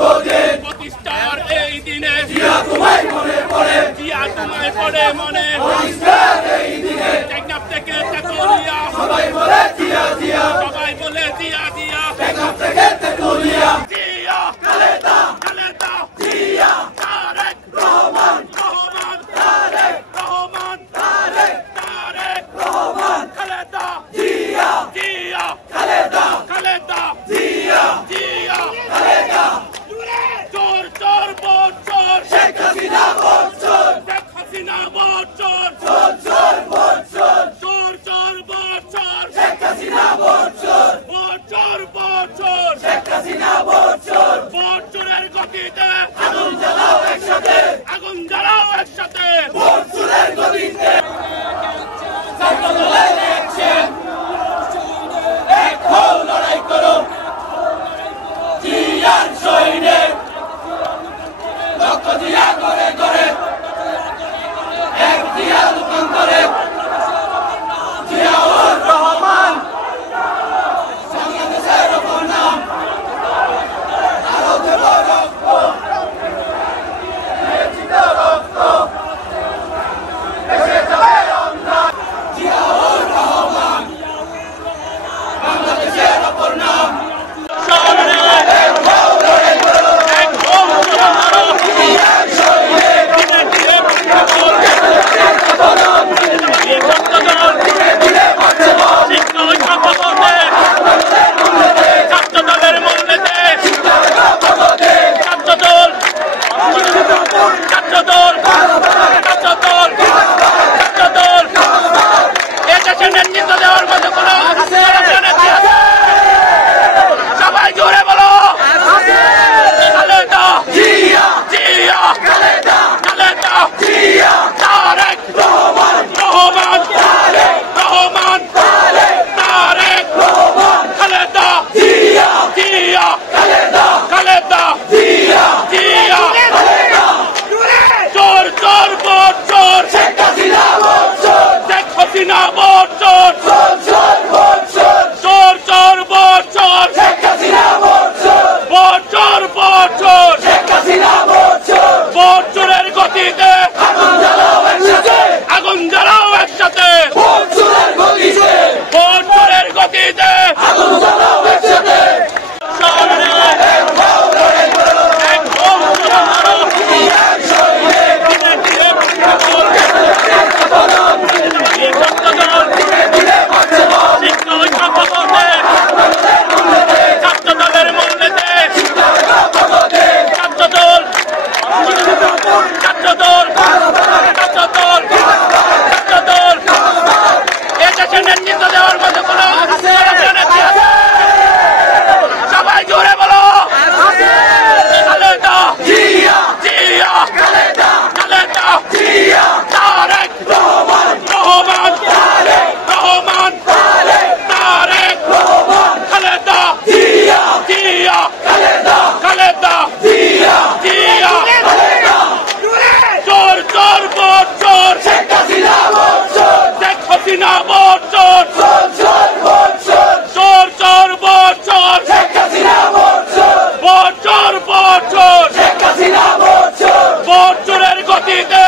প্রতিষ্ঠার এই দিনে জিয়া তোমায় পড়ে মনে টেকনাফ থেকে তেতুলিয়া সবাই বলে জিয়া জিয়া টেকনাফ থেকে তেতুলিয়া জিয়া খালেদা জিয়া তারেক রহমান খালেদা জিয়া খালেদা জিয়া খালেদা চোর চোর ভোট চোর শেখ হাসিনা ভোট চোর ভোট চোর চোর ভোট চোর শেখ হাসিনা ভোট চোর ভোট চোরের গতিতে আগুন জ্বালাও একসাথে ভোট চোরের গতিতে লড়াই করো জিয়ার সৈনিক রক্ত দিয়া করে করে এক জিয়া রূপান্তরে জিয়াউর রহমান বাংলাদেশের ওপর নাম আরো দেব রক্ত এসে যাবে আমরা জিয়াউর রহমান বাংলাদেশের ওপর নাম ভোট চোরের গতিতে